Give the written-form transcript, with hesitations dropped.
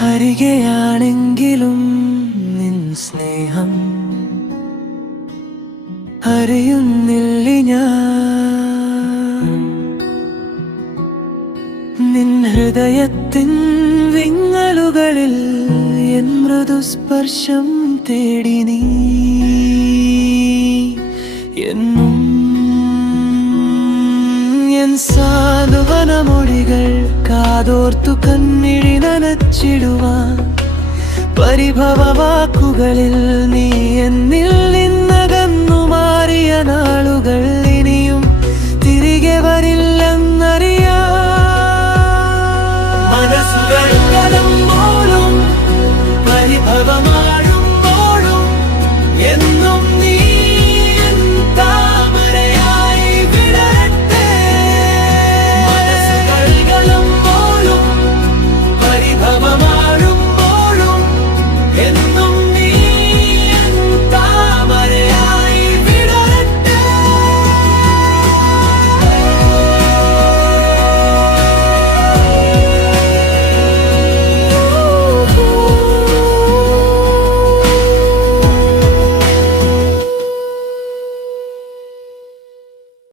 അരികെയാണെങ്കിലും നിൻ സ്നേഹം അറിയുന്നില്ല ഞാൻ. നിൻ ഹൃദയത്തിൻ വിങ്ങലുകളിൽ എൻ മൃദുസ്പർശം തേടി നീ എന്നും എൻ സാന്ത്വനമൊഴികൾ കാതോർത്തു കണ്ണിഴി നനച്ചിടുവാൻ പരിഭവവാക്കുകളിൽ നീ എന്നിൽ നിന്നകന്നു മാറിയ നാളുകൾ